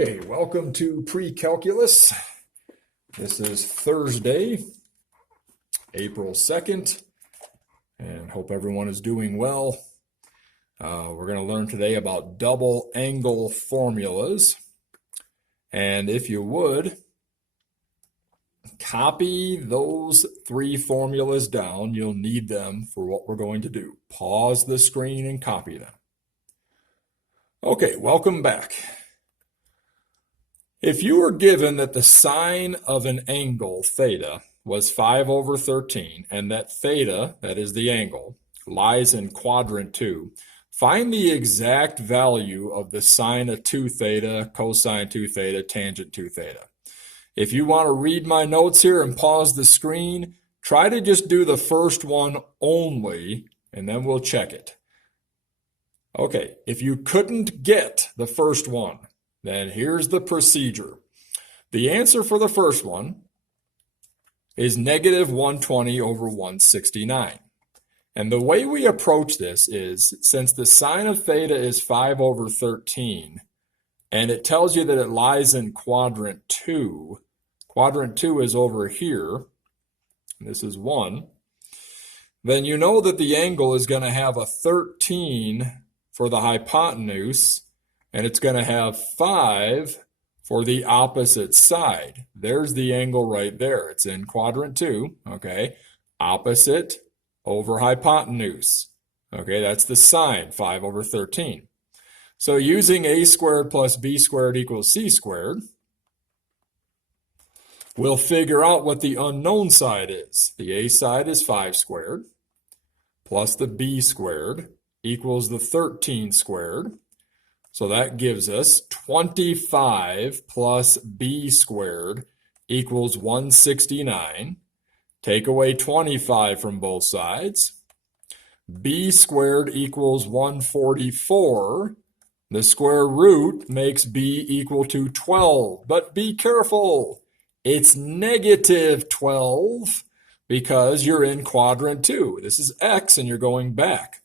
Okay, welcome to Precalculus. This is Thursday, April 2nd, and hope everyone is doing well. We're going to learn today about double angle formulas. And if you would, copy those three formulas down. You'll need them for what we're going to do. Pause the screen and copy them. Okay, welcome back. If you were given that the sine of an angle, theta, was 5/13, and that theta, that is the angle, lies in quadrant 2, find the exact value of the sine of 2 theta, cosine 2 theta, tangent 2 theta. If you want to read my notes here and pause the screen, try to just do the first one only, and then we'll check it. Okay, if you couldn't get the first one, then here's the procedure. The answer for the first one is negative 120 over 169. And the way we approach this is, since the sine of theta is 5/13, and it tells you that it lies in quadrant 2 is over here, and this is 1, then you know that the angle is going to have a 13 for the hypotenuse, and it's going to have 5 for the opposite side. There's the angle right there. It's in quadrant 2, okay? Opposite over hypotenuse. Okay, that's the sine, 5/13. So using a squared plus b squared equals c squared, we'll figure out what the unknown side is. The a side is 5 squared plus the b squared equals the 13 squared. So that gives us 25 plus b squared equals 169. Take away 25 from both sides. B squared equals 144. The square root makes b equal to 12. But be careful. It's negative 12 because you're in quadrant 2. This is x and you're going back.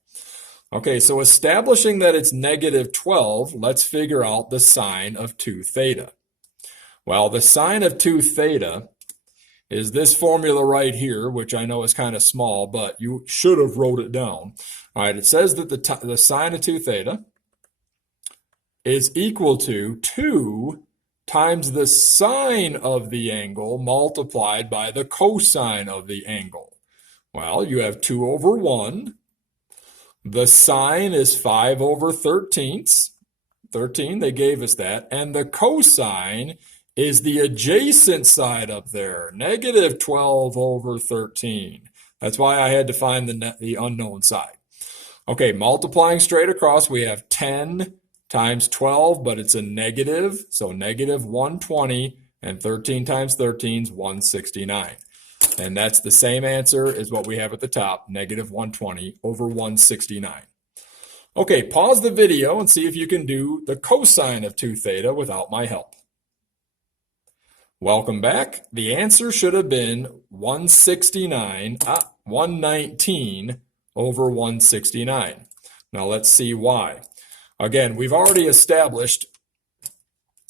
Okay, so establishing that it's negative 12, let's figure out the sine of 2 theta. Well, the sine of 2 theta is this formula right here, which I know is kind of small, but you should have wrote it down. All right, it says that the sine of 2 theta is equal to 2 times the sine of the angle multiplied by the cosine of the angle. Well, you have 2 over 1. The sine is 5/13. 13, they gave us that. And the cosine is the adjacent side up there, negative 12/13. That's why I had to find the unknown side. Okay, multiplying straight across, we have 10 times 12, but it's a negative, so negative 120, and 13 times 13 is 169. And that's the same answer as what we have at the top, negative 120 over 169. Okay, pause the video and see if you can do the cosine of 2 theta without my help. Welcome back. The answer should have been 119 over 169. Now let's see why. Again, we've already established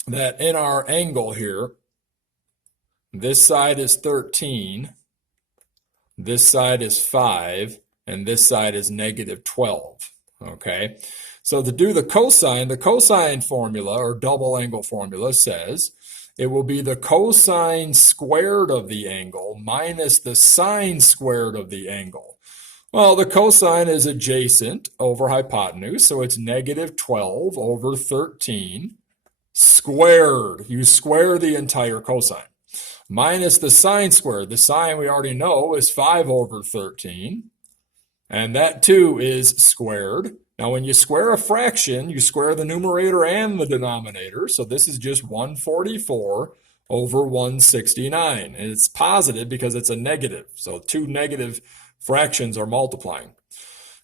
that in our angle here, this side is 13, this side is 5, and this side is negative 12, okay? So to do the cosine formula, or double angle formula, says it will be the cosine squared of the angle minus the sine squared of the angle. Well, the cosine is adjacent over hypotenuse, so it's negative 12/13 squared. You square the entire cosine. Minus the sine squared. The sine we already know is 5/13, and that too is squared. Now when you square a fraction, you square the numerator and the denominator, so this is just 144 over 169, and it's positive because it's a negative, so two negative fractions are multiplying.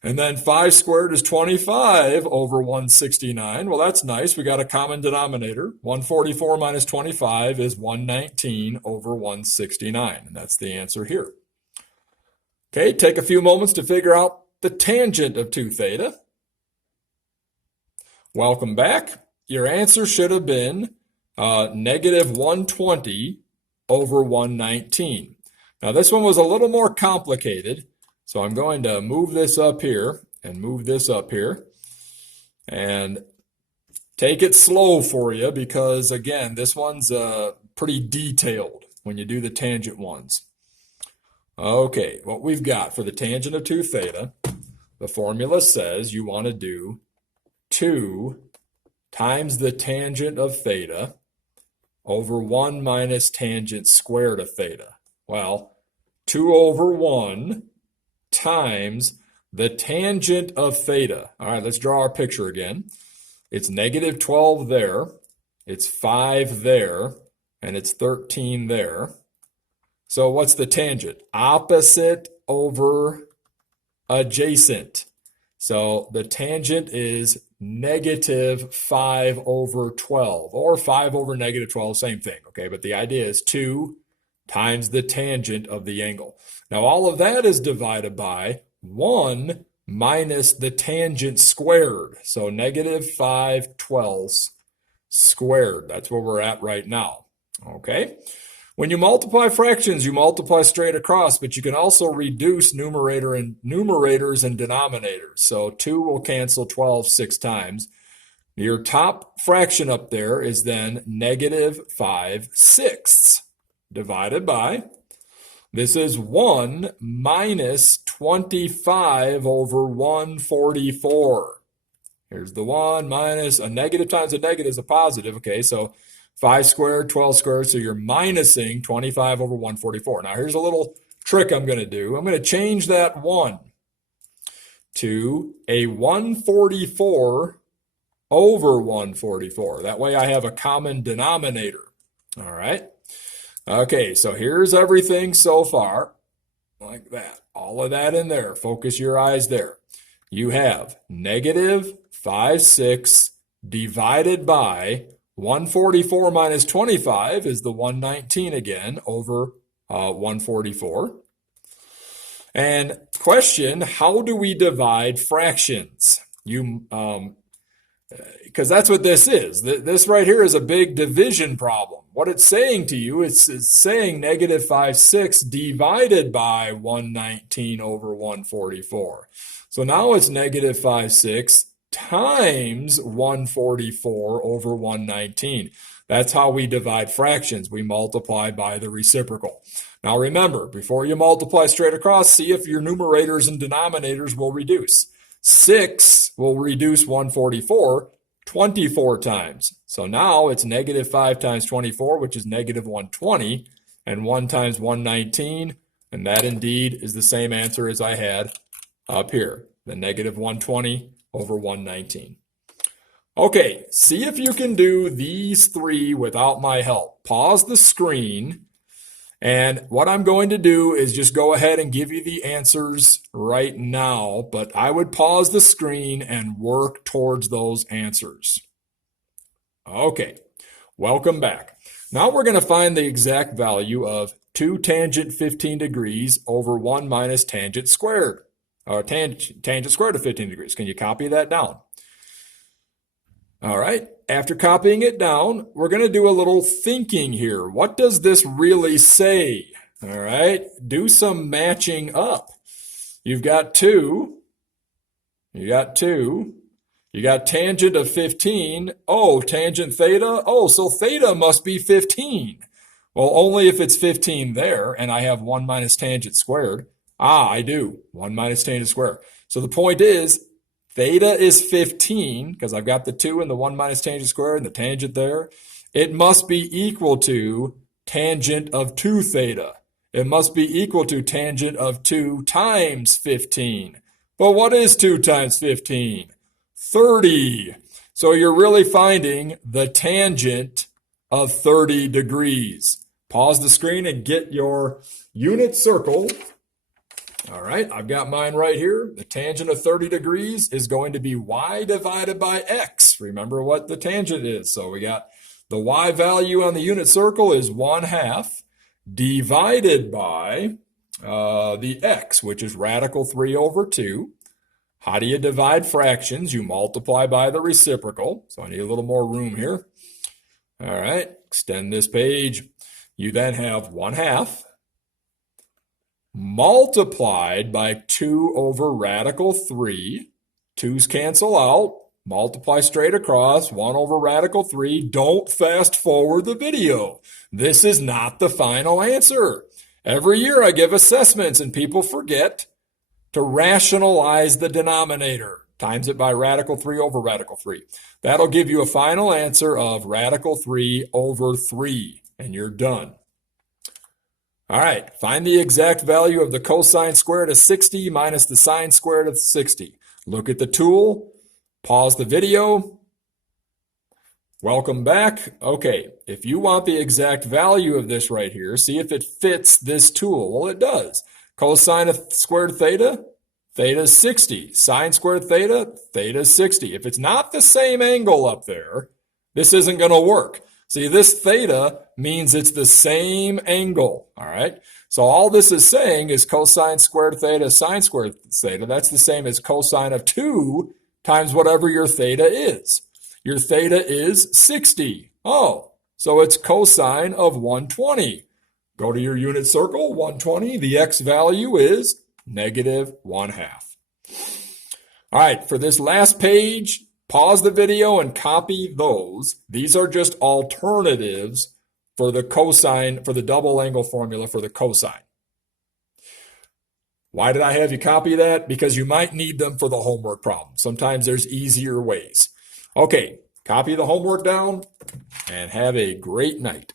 And then 5 squared is 25 over 169. Well, that's nice. We got a common denominator. 144 minus 25 is 119 over 169. And that's the answer here. Okay, take a few moments to figure out the tangent of 2 theta. Welcome back. Your answer should have been negative 120 over 119. Now this one was a little more complicated, so I'm going to move this up here and move this up here and take it slow for you because, again, this one's pretty detailed when you do the tangent ones. Okay, what we've got for the tangent of 2 theta, the formula says you want to do 2 times the tangent of theta over 1 minus tangent squared of theta. Well, 2 over 1 times the tangent of theta. All right, let's draw our picture again. It's negative 12 there, it's 5 there, and it's 13 there. So what's the tangent? Opposite over adjacent. So the tangent is negative 5 over 12, or 5 over negative 12, same thing, okay? But the idea is 2 times the tangent of the angle. Now all of that is divided by 1 minus the tangent squared. So negative 5/12 squared. That's where we're at right now, okay? When you multiply fractions, you multiply straight across, but you can also reduce numerators and denominators. So 2 will cancel 12 6 times. Your top fraction up there is then negative 5/6 divided by, this is 1 minus 25 over 144. Here's the 1 minus, a negative times a negative is a positive, okay? So 5 squared, 12 squared, so you're minusing 25 over 144. Now here's a little trick I'm going to do. I'm going to change that 1 to a 144 over 144. That way I have a common denominator. All right. Okay, so here's everything so far, like that. All of that in there. Focus your eyes there. You have negative 5/6 divided by 144 minus 25 is the 119 again over 144. And question, how do we divide fractions? Because that's what this is. This right here is a big division problem. What it's saying to you, it's saying negative 5/6 divided by 119 over 144. So now it's negative 5/6 times 144 over 119. That's how we divide fractions. We multiply by the reciprocal. Now remember, before you multiply straight across, see if your numerators and denominators will reduce. 6 will reduce 144 24 times. So now it's negative 5 times 24, which is negative 120, and 1 times 119, and that indeed is the same answer as I had up here, the negative 120 over 119. Okay, see if you can do these 3 without my help. Pause the screen, and what I'm going to do is just go ahead and give you the answers right now, but I would pause the screen and work towards those answers. Okay, welcome back. Now we're going to find the exact value of 2 tangent 15 degrees over 1 minus tangent squared, or tangent squared of 15 degrees. Can you copy that down? All right, after copying it down, we're going to do a little thinking here. What does this really say? All right, do some matching up. You've got 2. You got tangent of 15. Oh, tangent theta. Oh, so theta must be 15. Well, only if it's 15 there, and I have 1 minus tangent squared. Ah, I do. 1 minus tangent squared. So the point is, theta is 15, because I've got the 2 and the 1 minus tangent squared and the tangent there. It must be equal to tangent of 2 theta. It must be equal to tangent of 2 times 15. But what is 2 times 15? 30. So you're really finding the tangent of 30 degrees. Pause the screen and get your unit circle. All right, I've got mine right here. The tangent of 30 degrees is going to be y divided by x. Remember what the tangent is. So we got the y value on the unit circle is 1/2 divided by the x, which is radical 3 over 2. How do you divide fractions? You multiply by the reciprocal. So I need a little more room here. All right, extend this page. You then have 1/2 multiplied by 2 over radical 3. 2's cancel out. Multiply straight across, 1 over radical 3. Don't fast forward the video. This is not the final answer. Every year I give assessments and people forget to rationalize the denominator. Times it by radical 3 over radical 3. That'll give you a final answer of radical 3 over 3, and you're done. All right, find the exact value of the cosine squared of 60 minus the sine squared of 60. Look at the tool, pause the video. Welcome back. Okay, if you want the exact value of this right here, see if it fits this tool. Well, it does. Cosine of squared theta, theta is 60. Sine squared theta, theta is 60. If it's not the same angle up there, this isn't going to work. See, this theta means it's the same angle, all right? So all this is saying is cosine squared theta, sine squared theta. That's the same as cosine of 2 times whatever your theta is. Your theta is 60. Oh, so it's cosine of 120. Go to your unit circle, 120. The x value is negative 1/2. All right, for this last page, pause the video and copy those. These are just alternatives for the cosine, for the double angle formula for the cosine. Why did I have you copy that? Because you might need them for the homework problem. Sometimes there's easier ways. Okay, copy the homework down and have a great night.